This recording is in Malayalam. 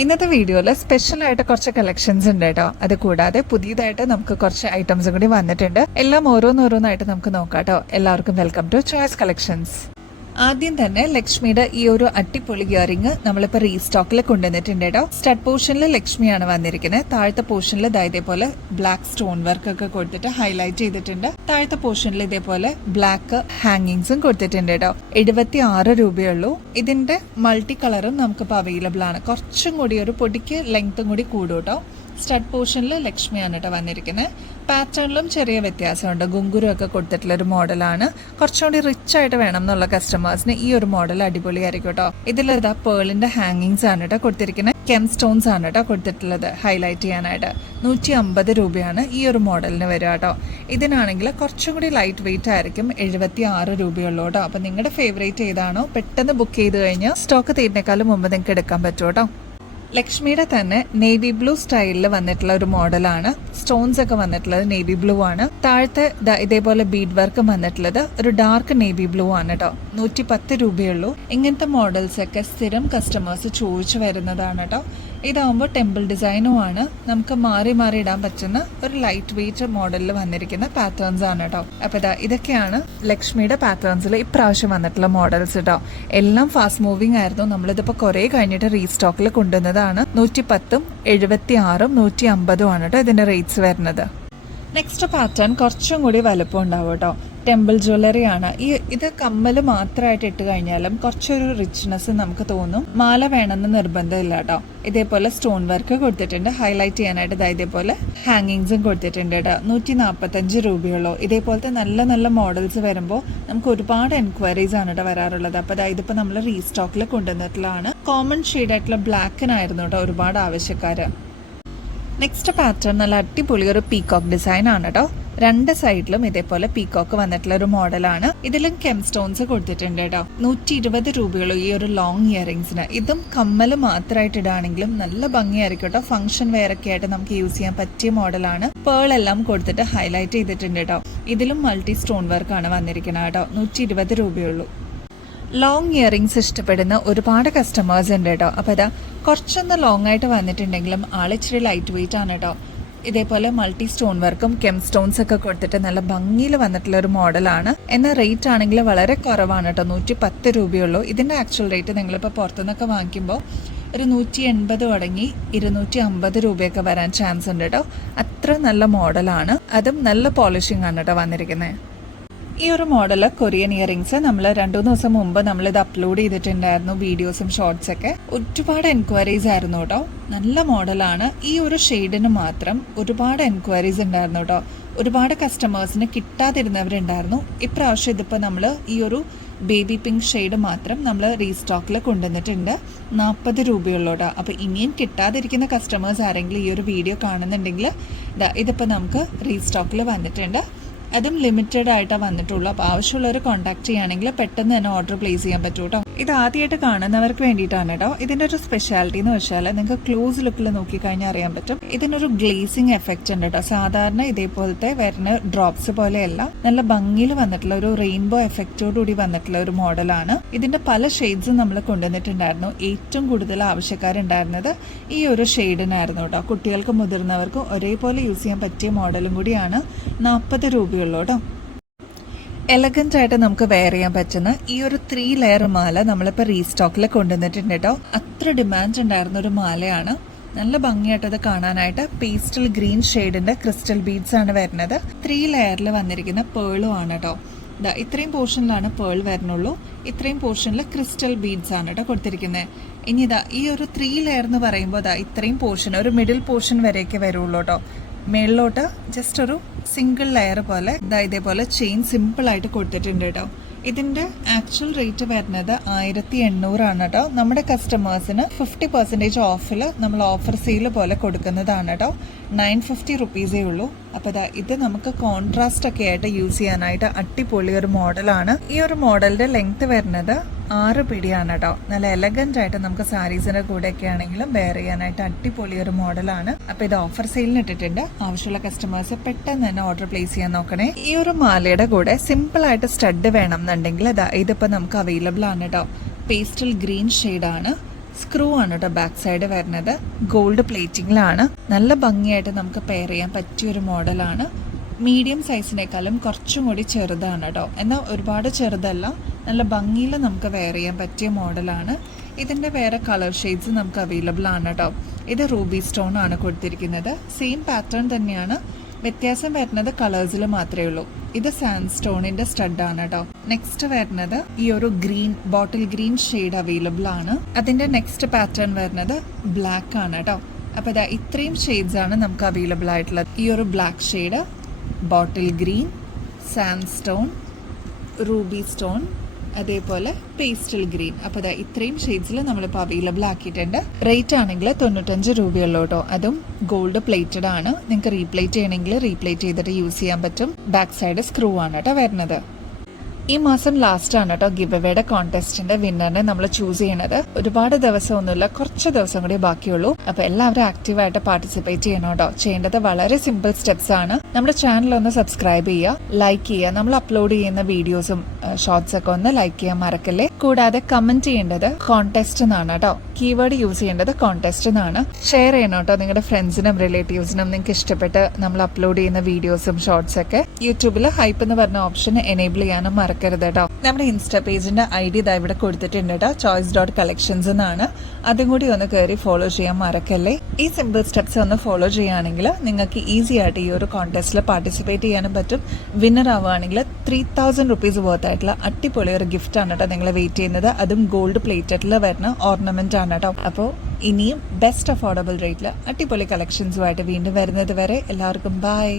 ഇന്നത്തെ വീഡിയോയിൽ സ്പെഷ്യലായിട്ട് കുറച്ച് കളക്ഷൻസ് ഉണ്ട് കേട്ടോ. അത് കൂടാതെ പുതിയതായിട്ട് നമുക്ക് കുറച്ച് ഐറ്റംസ് കൂടി വന്നിട്ടുണ്ട്. എല്ലാം ഓരോന്നോരോന്നായിട്ട് നമുക്ക് നോക്കാം കേട്ടോ. എല്ലാവർക്കും വെൽക്കം ടു ചോയ്സ് കളക്ഷൻസ്. ആദ്യം തന്നെ ലക്ഷ്മിയുടെ ഈ ഒരു അട്ടിപ്പൊളി ഇയറിംഗ് നമ്മളിപ്പോ റീസ്റ്റോക്കിൽ കൊണ്ടുവന്നിട്ടുണ്ട് കേട്ടോ. സ്റ്റഡ് പോർഷനിൽ ലക്ഷ്മിയാണ് വന്നിരിക്കുന്നത്. താഴത്തെ പോർഷനിൽ ഇതേപോലെ ബ്ലാക്ക് സ്റ്റോൺ വർക്ക് ഒക്കെ കൊടുത്തിട്ട് ഹൈലൈറ്റ് ചെയ്തിട്ടുണ്ട്. താഴത്തെ പോർഷനിൽ ഇതേപോലെ ബ്ലാക്ക് ഹാങ്ങിങ്സും കൊടുത്തിട്ടുണ്ട് കേട്ടോ. 76 രൂപയുള്ളൂ. ഇതിന്റെ മൾട്ടി കളറും നമുക്കിപ്പോൾ അവൈലബിൾ ആണ്. കുറച്ചും കൂടി ഒരു പൊടിക്ക് ലെങ്ത്തും കൂടി കൂടും കേട്ടോ. സ്റ്റഡ് പോർഷനിൽ ലക്ഷ്മിയാണ് കേട്ടോ വന്നിരിക്കുന്നത്. പാറ്റേണിലും ചെറിയ വ്യത്യാസമുണ്ട്. ഗുങ്കുരു ഒക്കെ കൊടുത്തിട്ടുള്ള ഒരു മോഡലാണ്. കുറച്ചുകൂടി റിച്ച് ആയിട്ട് വേണം എന്നുള്ള കസ്റ്റമേഴ്സിന് ഈ ഒരു മോഡൽ അടിപൊളിയായിരിക്കും കേട്ടോ. ഇതിലിതാ പേളിന്റെ ഹാങ്ങിങ്സ് ആണ് കേട്ടോ കൊടുത്തിരിക്കുന്നത്. കെം സ്റ്റോൺസ് ആണ് കേട്ടോ കൊടുത്തിട്ടുള്ളത് ഹൈലൈറ്റ് ചെയ്യാനായിട്ട്. 150 രൂപയാണ് ഈ ഒരു മോഡലിന് വരിക കേട്ടോ. ഇതിനാണെങ്കിൽ കുറച്ചും കൂടി ലൈറ്റ് വെയിറ്റ് ആയിരിക്കും. 76 രൂപയുള്ളൂ കേട്ടോ. അപ്പൊ നിങ്ങളുടെ ഫേവറേറ്റ് ഏതാണോ പെട്ടെന്ന് ബുക്ക് ചെയ്ത് കഴിഞ്ഞാൽ സ്റ്റോക്ക് തീരുന്നേക്കാളും മുമ്പ് നിങ്ങൾക്ക് എടുക്കാൻ പറ്റും കേട്ടോ. ലക്ഷ്മിയുടെ തന്നെ നേവി ബ്ലൂ സ്റ്റൈലിൽ വന്നിട്ടുള്ള ഒരു മോഡലാണ്. സ്റ്റോൺസ് ഒക്കെ വന്നിട്ടുള്ളത് നേവി ബ്ലൂ ആണ്. താഴത്തെ ഇതേപോലെ ബീഡ് വർക്കും വന്നിട്ടുള്ളത് ഒരു ഡാർക്ക് നേവി ബ്ലൂ ആണ് കേട്ടോ. 110 രൂപയുള്ളൂ. ഇങ്ങനത്തെ മോഡൽസ് ഒക്കെ സ്ഥിരം കസ്റ്റമേഴ്സ് ചോദിച്ചു വരുന്നതാണ് കേട്ടോ. ഇതാവുമ്പോൾ ടെമ്പിൾ ഡിസൈനും ആണ്. നമുക്ക് മാറി മാറി ഇടാൻ പറ്റുന്ന ഒരു ലൈറ്റ് വെയിറ്റ് മോഡലിൽ വന്നിരിക്കുന്ന പാറ്റേൺസ് ആണ് കേട്ടോ. അപ്പൊ ഇതൊക്കെയാണ് ലക്ഷ്മിയുടെ പാറ്റേൺസിൽ ഇപ്രാവശ്യം വന്നിട്ടുള്ള മോഡൽസ് കേട്ടോ. എല്ലാം ഫാസ്റ്റ് മൂവിങ് ആയിരുന്നു. നമ്മളിതിപ്പോ കുറെ കഴിഞ്ഞിട്ട് റീസ്റ്റോക്കിൽ കൊണ്ടുവന്നതാണ്. 110ഉം 76ഉം 150ഉം ആണ് കേട്ടോ ഇതിന്റെ റേറ്റ്സ് വരുന്നത്. നെക്സ്റ്റ് പാറ്റേൺ കുറച്ചും കൂടി വലുപ്പം ഉണ്ടാവും കേട്ടോ. ടെമ്പിൾ ജ്വല്ലറി ആണ്. ഇത് കമ്മല് മാത്രമായിട്ട് ഇട്ട് കഴിഞ്ഞാലും കുറച്ചൊരു റിച്ച്നെസ് നമുക്ക് തോന്നും. മാല വേണമെന്ന് നിർബന്ധമില്ല കേട്ടോ. ഇതേപോലെ സ്റ്റോൺ വർക്ക് കൊടുത്തിട്ടുണ്ട്. ഹൈലൈറ്റ് ചെയ്യാനായിട്ട് ഇതേപോലെ ഹാങ്ങിങ്സും കൊടുത്തിട്ടുണ്ട് കേട്ടോ. 145 രൂപയുള്ളൂ. ഇതേപോലത്തെ നല്ല നല്ല മോഡൽസ് വരുമ്പോൾ നമുക്ക് ഒരുപാട് എൻക്വയറീസ് ആണ് കേട്ടോ വരാറുള്ളത്. അപ്പൊ ഇതിപ്പോ നമ്മൾ റീസ്റ്റോക്കിൽ കൊണ്ടുവന്നിട്ടുള്ളതാണ്. കോമൺ ഷെയ്ഡ് ആയിട്ടുള്ള ബ്ലാക്കിനായിരുന്നു കേട്ടോ ഒരുപാട് ആവശ്യക്കാര്. നെക്സ്റ്റ് പാറ്റേൺ നല്ല അടിപൊളി ഒരു പീകോക്ക് ഡിസൈൻ ആണ് കേട്ടോ. രണ്ട് സൈഡിലും ഇതേപോലെ പീകോക്ക് വന്നിട്ടുള്ള ഒരു മോഡലാണ്. ഇതിലും കെം സ്റ്റോൺസ് കൊടുത്തിട്ടുണ്ട് കേട്ടോ. 120 രൂപയുള്ളൂ ഈ ഒരു ലോങ് ഇയറിംഗ്സിന്. ഇതും കമ്മല് മാത്രമായിട്ട് ഇടാണെങ്കിലും നല്ല ഭംഗിയായിരിക്കും കേട്ടോ. ഫംഗ്ഷൻ വെയർ ഒക്കെ ആയിട്ട് നമുക്ക് യൂസ് ചെയ്യാൻ പറ്റിയ മോഡലാണ്. പേൾ എല്ലാം കൊടുത്തിട്ട് ഹൈലൈറ്റ് ചെയ്തിട്ടുണ്ട് കേട്ടോ. ഇതിലും മൾട്ടി സ്റ്റോൺ വർക്ക് ആണ് വന്നിരിക്കുന്നത് കേട്ടോ. 120 രൂപയുള്ളൂ. ലോങ് ഇയറിംഗ്സ് ഇഷ്ടപ്പെടുന്ന ഒരുപാട് കസ്റ്റമേഴ്സ് ഉണ്ട് കേട്ടോ. അപ്പൊ കുറച്ചൊന്ന് ലോങ് ആയിട്ട് വന്നിട്ടുണ്ടെങ്കിലും ആളിച്ചിരി ലൈറ്റ് വെയിറ്റ് ആണ് കേട്ടോ. ഇതേപോലെ മൾട്ടി സ്റ്റോൺ വർക്കും കെം സ്റ്റോൺസ് ഒക്കെ കൊടുത്തിട്ട് നല്ല ഭംഗിയിൽ വന്നിട്ടുള്ള ഒരു മോഡലാണ്. എന്നാൽ റേറ്റ് ആണെങ്കിൽ വളരെ കുറവാണ് കേട്ടോ. 110 രൂപയുള്ളൂ. ഇതിന്റെ ആക്ച്വൽ റേറ്റ് നിങ്ങളിപ്പോൾ പുറത്തുനിന്നൊക്കെ വാങ്ങിക്കുമ്പോൾ ഒരു 180 തുടങ്ങി 250 രൂപയൊക്കെ വരാൻ ചാൻസ് ഉണ്ട് കേട്ടോ. അത്ര നല്ല മോഡലാണ്. അതും നല്ല പോളിഷിംഗ് ആണ് കേട്ടോ വന്നിരിക്കുന്നത്. ഈ ഒരു മോഡല് കൊറിയൻ ഇയറിംഗ്സ് നമ്മൾ 2-3 ദിവസം മുമ്പ് നമ്മളിത് അപ്ലോഡ് ചെയ്തിട്ടുണ്ടായിരുന്നു. വീഡിയോസും ഷോർട്സ് ഒക്കെ ഒരുപാട് എൻക്വയറീസ് ആയിരുന്നു കേട്ടോ. നല്ല മോഡലാണ്. ഈ ഒരു ഷെയ്ഡിന് മാത്രം ഒരുപാട് എൻക്വയറീസ് ഉണ്ടായിരുന്നു കേട്ടോ. ഒരുപാട് കസ്റ്റമേഴ്സിന് കിട്ടാതിരുന്നവരുണ്ടായിരുന്നു. ഇപ്രാവശ്യം ഇതിപ്പോൾ നമ്മൾ ഈ ഒരു ബേബി പിങ്ക് ഷെയ്ഡ് മാത്രം നമ്മൾ റീസ്റ്റോക്കിൽ കൊണ്ടുവന്നിട്ടുണ്ട്. 40 രൂപയുള്ളൂ കേട്ടോ. അപ്പോൾ ഇനിയും കിട്ടാതിരിക്കുന്ന കസ്റ്റമേഴ്സ് ആരെങ്കിലും ഈ ഒരു വീഡിയോ കാണുന്നുണ്ടെങ്കിൽ ഇതിപ്പോൾ നമുക്ക് റീസ്റ്റോക്കിൽ വന്നിട്ടുണ്ട്. അതും ലിമിറ്റഡ് ആയിട്ടാണ് വന്നിട്ടുള്ളൂ. അപ്പോൾ ആവശ്യമുള്ളവർ കോൺടാക്ട് ചെയ്യുകയാണെങ്കിൽ പെട്ടെന്ന് തന്നെ ഓർഡർ പ്ലേസ് ചെയ്യാൻ പറ്റും കേട്ടോ. ഇത് ആദ്യമായിട്ട് കാണുന്നവർക്ക് വേണ്ടിയിട്ടാണ് കേട്ടോ. ഇതിൻ്റെ ഒരു സ്പെഷ്യാലിറ്റി എന്ന് വെച്ചാൽ നിങ്ങൾക്ക് ക്ലോസ് ലുക്കിൽ നോക്കിക്കഴിഞ്ഞാൽ അറിയാൻ പറ്റും. ഇതിനൊരു ഗ്ലേസിങ് എഫക്റ്റ് ഉണ്ട് കേട്ടോ. സാധാരണ ഇതേപോലത്തെ വരുന്ന ഡ്രോപ്സ് പോലെയല്ല, നല്ല ഭംഗിയിൽ വന്നിട്ടുള്ള ഒരു റെയിൻബോ എഫക്റ്റോടുകൂടി വന്നിട്ടുള്ള ഒരു മോഡലാണ്. ഇതിന്റെ പല ഷെയ്ഡ്സും നമ്മൾ കൊണ്ടുവന്നിട്ടുണ്ടായിരുന്നു. ഏറ്റവും കൂടുതൽ ആവശ്യക്കാരുണ്ടായിരുന്നത് ഈ ഒരു ഷെയ്ഡിനായിരുന്നു കേട്ടോ. കുട്ടികൾക്കും മുതിർന്നവർക്കും ഒരേപോലെ യൂസ് ചെയ്യാൻ പറ്റിയ മോഡലും കൂടിയാണ്. 40 രൂപയുള്ളൂ കേട്ടോ. എലഗന്റ് ആയിട്ട് നമുക്ക് വെയർ ചെയ്യാൻ പറ്റുന്ന ഈ ഒരു 3 ലെയർ മാല നമ്മളിപ്പോൾ റീസ്റ്റോക്കിൽ കൊണ്ടുവന്നിട്ടുണ്ട് കേട്ടോ. അത്ര ഡിമാൻഡ് ഉണ്ടായിരുന്ന ഒരു മാലയാണ്. നല്ല ഭംഗിയായിട്ട് അത് കാണാനായിട്ട് പേസ്റ്റൽ ഗ്രീൻ ഷെയ്ഡിന്റെ ക്രിസ്റ്റൽ ബീഡ്സ് ആണ് വരുന്നത്. 3 ലെയറിൽ വന്നിരിക്കുന്ന പേളും ആണ് കേട്ടോ. ഇത്രയും പോർഷനിലാണ് പേൾ വരുന്നുള്ളൂ. ഇത്രയും പോർഷനിൽ ക്രിസ്റ്റൽ ബീഡ്സ് ആണ് കേട്ടോ കൊടുത്തിരിക്കുന്നത്. ഇനി ഈ ഒരു 3 ലെയർ എന്ന് പറയുമ്പോൾ ഇത്രയും പോർഷൻ ഒരു മിഡിൽ പോർഷൻ വരെയൊക്കെ വരുള്ളൂ കേട്ടോ. മേളിലോട്ട് ജസ്റ്റ് ഒരു സിംഗിൾ ലെയർ പോലെ ഇതേപോലെ ചെയിൻ സിമ്പിൾ ആയിട്ട് കൊടുത്തിട്ടുണ്ട് കേട്ടോ. ഇതിന്റെ ആക്ച്വൽ റേറ്റ് വരുന്നത് 1800 ആണ് കേട്ടോ. നമ്മുടെ കസ്റ്റമേഴ്സിന് 50% ഓഫിൽ നമ്മൾ ഓഫർ സെയിൽ പോലെ കൊടുക്കുന്നതാണ് കേട്ടോ. 950 റുപ്പീസേ ഉള്ളൂ. അപ്പൊ ഇത് നമുക്ക് കോൺട്രാസ്റ്റ് ഒക്കെ ആയിട്ട് യൂസ് ചെയ്യാനായിട്ട് അടിപൊളി ഒരു മോഡലാണ്. ഈ ഒരു മോഡലിന്റെ ലെങ്ത് വരുന്നത് 6 പിടിയാണ് കേട്ടോ. നല്ല എലഗന്റ് ആയിട്ട് നമുക്ക് സാരീസിന്റെ കൂടെ ഒക്കെ ആണെങ്കിലും വെയർ ചെയ്യാനായിട്ട് അടിപൊളി ഒരു മോഡലാണ്. അപ്പൊ ഇത് ഓഫർ സെയിലിന് ഇട്ടിട്ടുണ്ട്. ആവശ്യമുള്ള കസ്റ്റമേഴ്സ് പെട്ടെന്ന് തന്നെ ഓർഡർ പ്ലേസ് ചെയ്യാൻ നോക്കണേ. ഈ ഒരു മാലയുടെ കൂടെ സിമ്പിൾ ആയിട്ട് സ്റ്റഡ് വേണം എന്നുണ്ടെങ്കിൽ ഇതിപ്പോ നമുക്ക് അവൈലബിൾ ആണ് കേട്ടോ. പേസ്റ്റൽ ഗ്രീൻ ഷെയ്ഡാണ്. സ്ക്രൂ ആണ് കേട്ടോ ബാക്ക് സൈഡ് വരുന്നത്. ഗോൾഡ് പ്ലേറ്റിംഗിലാണ്. നല്ല ഭംഗിയായിട്ട് നമുക്ക് പെയർ ചെയ്യാൻ പറ്റിയൊരു മോഡലാണ്. മീഡിയം സൈസിനേക്കാളും കുറച്ചും കൂടി ചെറുതാണ് കേട്ടോ. എന്നാൽ ഒരുപാട് ചെറുതല്ല, നല്ല ഭംഗിയിൽ നമുക്ക് വെയർ ചെയ്യാൻ പറ്റിയ മോഡലാണ്. ഇതിൻ്റെ വേറെ കളർ ഷെയ്ഡ്സ് നമുക്ക് അവൈലബിൾ ആണ് കേട്ടോ. ഇത് റൂബി സ്റ്റോൺ ആണ് കൊടുത്തിരിക്കുന്നത്. സെയിം പാറ്റേൺ തന്നെയാണ്, വ്യത്യാസം വരുന്നത് കളേഴ്സിൽ മാത്രമേ ഉള്ളൂ. ഇത് സാൻഡ് സ്റ്റോണിന്റെ സ്റ്റഡ് ആണ് കേട്ടോ. നെക്സ്റ്റ് വരുന്നത് ഈ ഒരു green, bottle green shade available ആണ്. അതിന്റെ നെക്സ്റ്റ് പാറ്റേൺ വരുന്നത് ബ്ലാക്ക് ആണ് കേട്ടോ. അപ്പൊ ഇതാ ഇത്രയും ഷെയ്ഡ്സ് ആണ് നമുക്ക് അവൈലബിൾ ആയിട്ടുള്ളത്. ഈ ഒരു black shade, bottle green, sand stone, Ruby stone, അതേപോലെ പേസ്റ്റൽ ഗ്രീൻ. അപ്പോൾ ഇതാ ഇത്രയും ഷെയ്ഡ്സിൽ നമ്മളിപ്പോൾ അവൈലബിൾ ആക്കിയിട്ടുണ്ട്. റേറ്റ് ആണെങ്കിൽ 95 രൂപയുള്ളൂ കേട്ടോ. അതും ഗോൾഡ് പ്ലേറ്റഡ് ആണ്. നിങ്ങൾക്ക് റീപ്ലേറ്റ് ചെയ്യണമെങ്കിൽ റീപ്ലേറ്റ് ചെയ്തിട്ട് യൂസ് ചെയ്യാൻ പറ്റും. ബാക്ക് സൈഡ് സ്ക്രൂ ആണ് കേട്ടോ വരുന്നത്. ഈ മാസം ലാസ്റ്റ് ആണ് കേട്ടോ ഗിവ് അവേയുടെ കോൺടെസ്റ്റിന്റെ വിന്നറിനെ നമ്മൾ ചൂസ് ചെയ്യണത്. ഒരുപാട് ദിവസമൊന്നുമില്ല, കുറച്ച് ദിവസം കൂടി ബാക്കിയുള്ളൂ. അപ്പൊ എല്ലാവരും ആക്റ്റീവായിട്ട് പാർട്ടിസിപ്പേറ്റ് ചെയ്യണം കേട്ടോ. ചെയ്യേണ്ടത് വളരെ സിമ്പിൾ സ്റ്റെപ്സ് ആണ്. നമ്മുടെ ചാനൽ ഒന്ന് സബ്സ്ക്രൈബ് ചെയ്യുക, ലൈക്ക് ചെയ്യുക. നമ്മൾ അപ്ലോഡ് ചെയ്യുന്ന വീഡിയോസും ഷോർട്സ് ഒക്കെ ഒന്ന് ലൈക്ക് ചെയ്യാൻ മറക്കല്ലേ. കൂടാതെ കമന്റ് ചെയ്യേണ്ടത് കോൺടെസ്റ്റ് എന്നാണ് കേട്ടോ. കീവേഡ് യൂസ് ചെയ്യേണ്ടത് കോൺടെസ്റ്റ് എന്നാണ്. ഷെയർ ചെയ്യണം കേട്ടോ നിങ്ങളുടെ ഫ്രണ്ട്സിനും റിലേറ്റീവ്സിനും. നിങ്ങൾക്ക് ഇഷ്ടപ്പെട്ട് നമ്മൾ അപ്ലോഡ് ചെയ്യുന്ന വീഡിയോസും ഷോർട്സ് ഒക്കെ. യൂട്യൂബിൽ ഹൈപ്പ് എന്ന് പറഞ്ഞ ഓപ്ഷൻ എനേബിൾ ചെയ്യാനും മറക്കരുത് കേട്ടോ. നമ്മുടെ ഇൻസ്റ്റാ പേജിന്റെ ID ഇതാ ഇവിടെ കൊടുത്തിട്ടുണ്ട് കേട്ടോ. choice.collections എന്നാണ്. അതും കൂടി ഒന്ന് കയറി ഫോളോ ചെയ്യാൻ മറക്കല്ലേ. ഈ സിമ്പിൾ സ്റ്റെപ്സ് ഒന്ന് ഫോളോ ചെയ്യുകയാണെങ്കിൽ നിങ്ങൾക്ക് ഈസി ആയിട്ട് ഈ ഒരു കോൺടെസ്റ്റിൽ പാർട്ടിസിപ്പേറ്റ് ചെയ്യാനും പറ്റും. വിന്നർ ആവുകയാണെങ്കിൽ 3000 റുപ്പീസ് വർത്ത് ആയിട്ടുള്ള അടിപൊളി ഒരു ഗിഫ്റ്റ് ആണ് കേട്ടോ നിങ്ങൾ വെയിറ്റ് ചെയ്യുന്നത്. അതും ഗോൾഡ് പ്ലേറ്റഡിൽ വരുന്ന ഓർണമെന്റ് ആണ് കേട്ടോ. അപ്പോൾ ഇനിയും ബെസ്റ്റ് അഫോർഡബിൾ റേറ്റിൽ അടിപൊളി കളക്ഷൻസുമായിട്ട് വീണ്ടും വരുന്നത് വരെ എല്ലാവർക്കും ബൈ.